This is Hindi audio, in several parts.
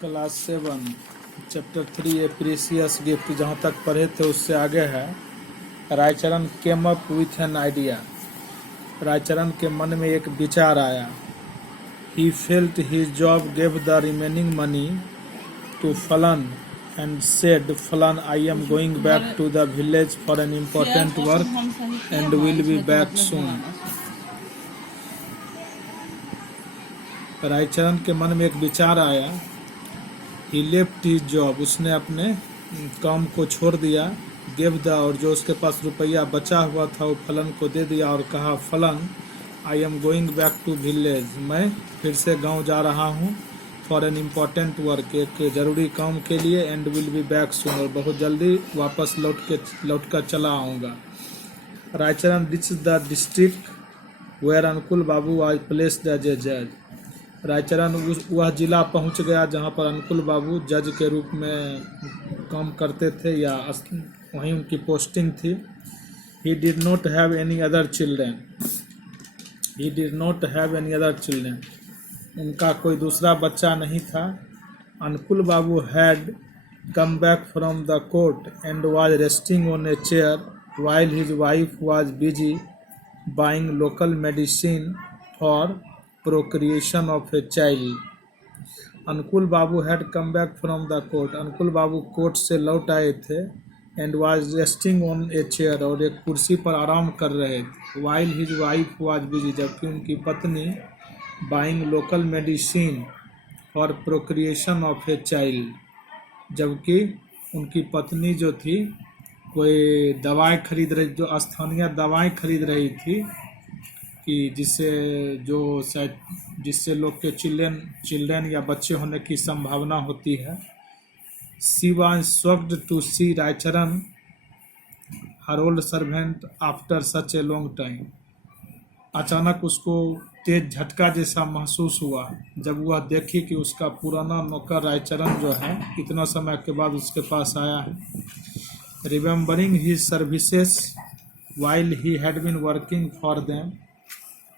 Class 7 chapter 3 a precious gift जहाँ तक पढ़े थे उससे आगे है। Raicharan came up with an idea. Raicharan के मन में एक विचार आया। He felt his job gave the remaining money to Phalan and said, Falan, I am going back to the village for an important work and will be back soon. Raicharan के मन में एक विचार आया। He left his job, उसने अपने काम को छोड़ दिया। Gave the, और जो उसके पास रुपया बचा हुआ था वो फलन को दे दिया और कहा, फलन, I am going back to village, मैं फिर से गांव जा रहा हूँ। फॉर एन इम्पॉर्टेंट वर्क, एक जरूरी काम के लिए। And will be back soon, और बहुत जल्दी वापस लौट कर चला आऊँगा। Raicharan reach the district where Ankul Babu आज प्लेस्ड एज ए जज। रायचरण वह जिला पहुंच गया जहां पर अंकुल बाबू जज के रूप में काम करते थे या वहीं उनकी पोस्टिंग थी। He did not have any other children. He did not have any other children, उनका कोई दूसरा बच्चा नहीं था। Ankul Babu had come back from the court and was resting on a chair while his wife was busy buying local medicine for procreation of a child. Ankul Babu had come back from the court, Ankul Babu court से लौट आए थे। And was resting on a chair, और एक कुर्सी पर आराम कर रहे थे। While his wife was busy, जबकि उनकी पत्नी buying local medicine for procreation of a child, जबकि उनकी पत्नी जो थी कोई दवाई खरीद रही, जो स्थानीय दवाई खरीद रही थी कि जिससे लोग के चिल्ड्रेन या बच्चे होने की संभावना होती है। She was shocked to see Raicharan her old servant after such a long time. अचानक उसको तेज झटका जैसा महसूस हुआ जब वह देखी कि उसका पुराना नौकर रायचरण जो है इतना समय के बाद उसके पास आया है। Remembering his services while he had been working for them,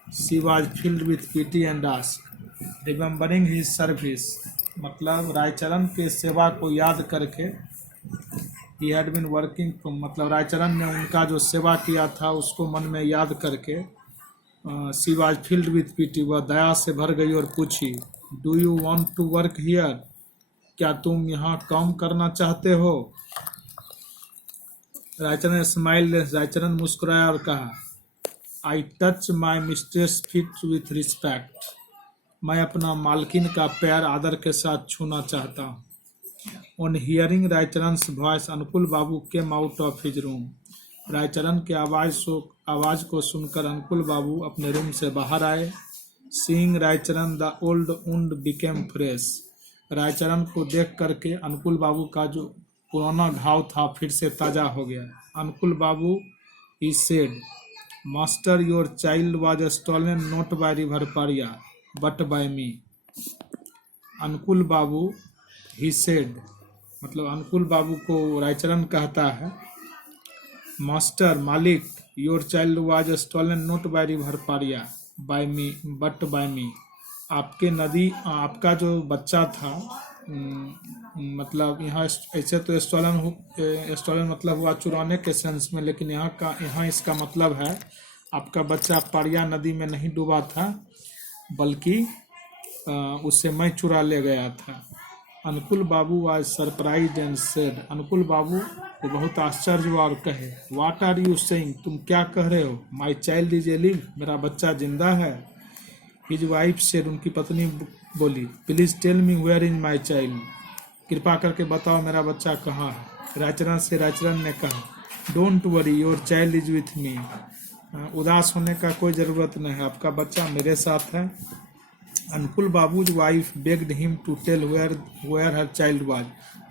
she was filled with pity and asked. Remembering his service मतलब रायचरण के सेवा को याद करके, ही हैड बीन वर्किंग, मतलब रायचरण ने उनका जो सेवा किया था उसको मन में याद करके, she was filled with pity, वह दया से भर गई और पूछी, do you want to work here, क्या तुम यहाँ काम करना चाहते हो? रायचरण स्माइल, रायचरण मुस्कुराया और कहा, I touch my mistress feet with respect, मैं अपना मालकिन का पैर आदर के साथ छूना चाहता हूँ। On hearing Raicharan's voice Ankul Babu came out of his room, Raicharan के आवाज को सुनकर अंकुल बाबू अपने रूम से बाहर आए। Seeing Raicharan the old wound became fresh, Raicharan को देख करके अंकुल बाबू का जो पुराना घाव था फिर से ताजा हो गया। Ankul Babu he said, master your child was stolen not by river पारिया but by me. Ankul Babu he said, मतलब अंकुल बाबू को रायचरण कहता है, मास्टर मालिक, your child was stolen not by river पारिया by me but by me, आपका जो बच्चा था, मतलब यहाँ ऐसे तो स्टॉलन मतलब हुआ चुराने के सेंस में, लेकिन यहाँ इसका मतलब है आपका बच्चा पारिया नदी में नहीं डूबा था बल्कि उसे मैं चुरा ले गया था। Ankul Babu was surprised and said, Ankul Babu को बहुत आश्चर्य हुआ और कहे, व्हाट आर यू सेइंग, तुम क्या कह रहे हो? माई चाइल्ड इज एलिव, मेरा बच्चा जिंदा है। हिज वाइफ सेड, उनकी पत्नी बोली, please tell me where is my child, कृपा करके बताओ मेरा बच्चा कहाँ है? रायचरण ने कहा, don't worry, your child is with me, उदास होने का कोई ज़रूरत नहीं है, आपका बच्चा मेरे साथ है। Ankul Babu's wife begged him to tell where her child was,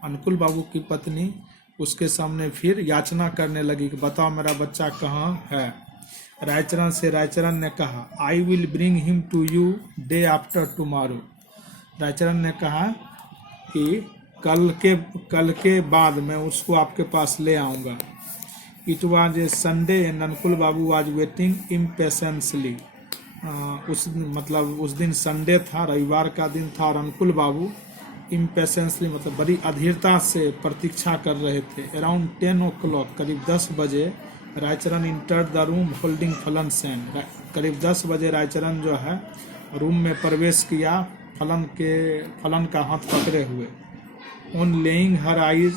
Ankul Babu की पत्नी उसके सामने फिर याचना करने लगी कि बताओ मेरा बच्चा कहाँ है। रायचरण ने कहा, I will bring him to you day after tomorrow, Raicharan ने कहा कि कल के बाद मैं उसको आपके पास ले आऊँगा। It was a Sunday and Ankul Babu was waiting impatiently, उस दिन संडे था, रविवार का दिन था, और अंकुल बाबू इम्पेशेंसली मतलब बड़ी अधीरता से प्रतीक्षा कर रहे थे। अराउंड 10 o'clock, करीब 10 बजे, Raicharan enter the room holding फलन सैंड। करीब 10 बजे रायचरण जो है रूम में प्रवेश किया फलन का हाथ पकड़े हुए। On laying her eyes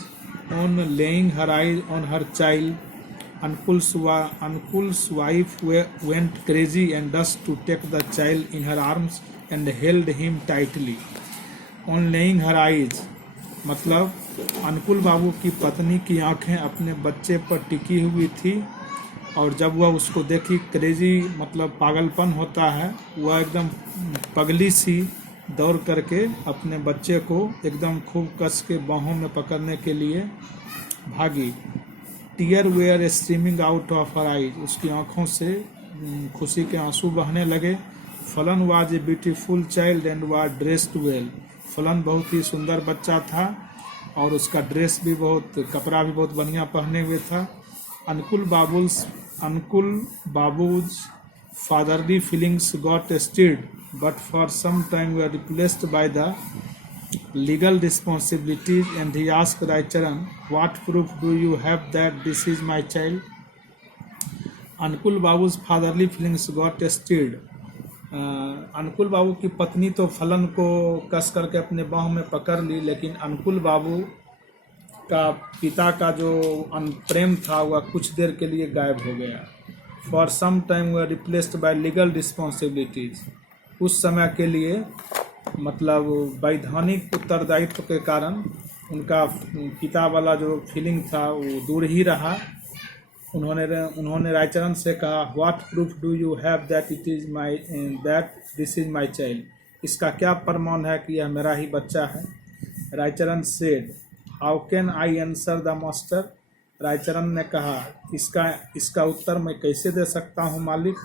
on her child, Ankul's wife went crazy and rushed to take the child in her arms and held him tightly. On laying her eyes मतलब अनुकुल बाबू की पत्नी की आंखें अपने बच्चे पर टिकी हुई थी और जब वह उसको देखी, क्रेजी मतलब पागलपन होता है, वह एकदम पगली सी दौड़ करके अपने बच्चे को एकदम खूब कस के बाहों में पकड़ने के लिए भागी। Tear were streaming out of her eyes, उसकी आंखों से खुशी के आंसू बहने लगे। Phalan was a beautiful child and was dressed well, Phalan बहुत ही सुंदर बच्चा था और उसका ड्रेस भी कपड़ा भी बहुत बढ़िया पहने हुए था। Anukul Babu's fatherly feelings got stirred but for some time they are replaced by the legal responsibilities, and he asked Raicharan, "What proof do you have that this is my child?" Anukul Babu's fatherly feelings got stirred. Anukul Babu की पत्नी तो फलन को कस करके अपने बाहों में पकड़ ली, लेकिन अनुकुल बाबू का पिता का जो प्रेम था वह कुछ देर के लिए गायब हो गया। For some time they replaced by legal responsibilities, उस समय के लिए मतलब वैधानिक उत्तरदायित्व के कारण उनका पिता वाला जो फीलिंग था वो दूर ही रहा। उन्होंने रायचरण से कहा, what proof do you have that this is my child, इसका क्या प्रमाण है कि यह मेरा ही बच्चा है। Raicharan said, how can I answer the master, Raicharan ने कहा, इसका उत्तर मैं कैसे दे सकता हूँ मालिक।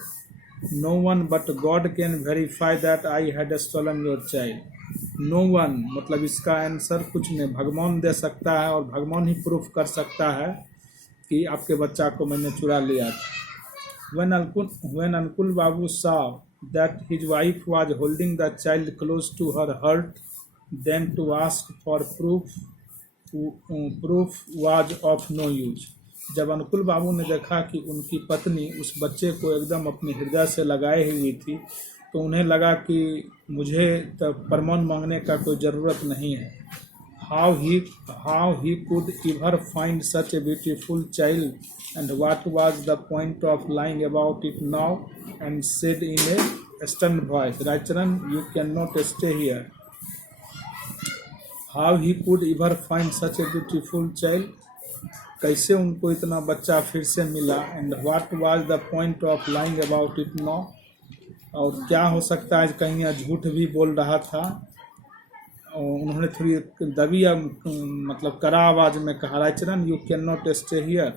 No one but God can verify that I had stolen your child. No one मतलब इसका आंसर कुछ नहीं, भगवान दे सकता है और भगवान ही प्रूफ कर सकता है कि आपके बच्चा को मैंने चुरा लिया था। When Uncle Babu saw that his wife was holding the child close to her heart, then to ask for proof was of no use. जब अनुकुल बाबू ने देखा कि उनकी पत्नी उस बच्चे को एकदम अपने हृदय से लगाए हुई थी, तो उन्हें लगा कि मुझे तो प्रमाण मांगने का कोई ज़रूरत नहीं है। How he could ever find such A beautiful child and what was the point of lying about it now, and said in A stern voice, Raicharan you can not stay here. How he could ever find such A beautiful child, कैसे उनको इतना बच्चा फिर से मिला, and what was the point of lying about it now, और क्या हो सकता है कहीं यह झूठ भी बोल रहा था। उन्होंने थोड़ी दबी मतलब कड़ा आवाज़ में कहा, Raicharan you can not stay here,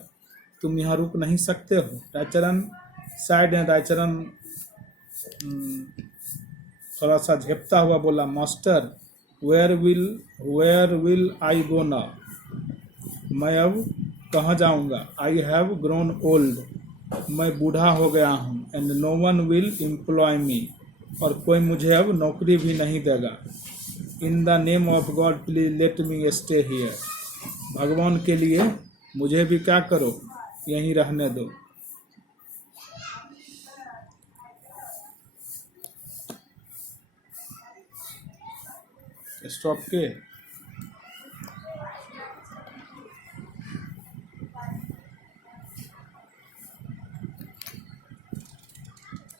तुम यहाँ रुक नहीं सकते हो। रायचरण साइड है, रायचरण थोड़ा सा झेपता हुआ बोला, master where will I go now, मैं अब कहाँ जाऊँगा। आई हैव ग्रोन ओल्ड, मैं बूढ़ा हो गया हूँ। And no one will employ me, और कोई मुझे अब नौकरी भी नहीं देगा। In the name of God please let me stay here, भगवान के लिए मुझे भी क्या करो, यहीं रहने दो। स्टॉप के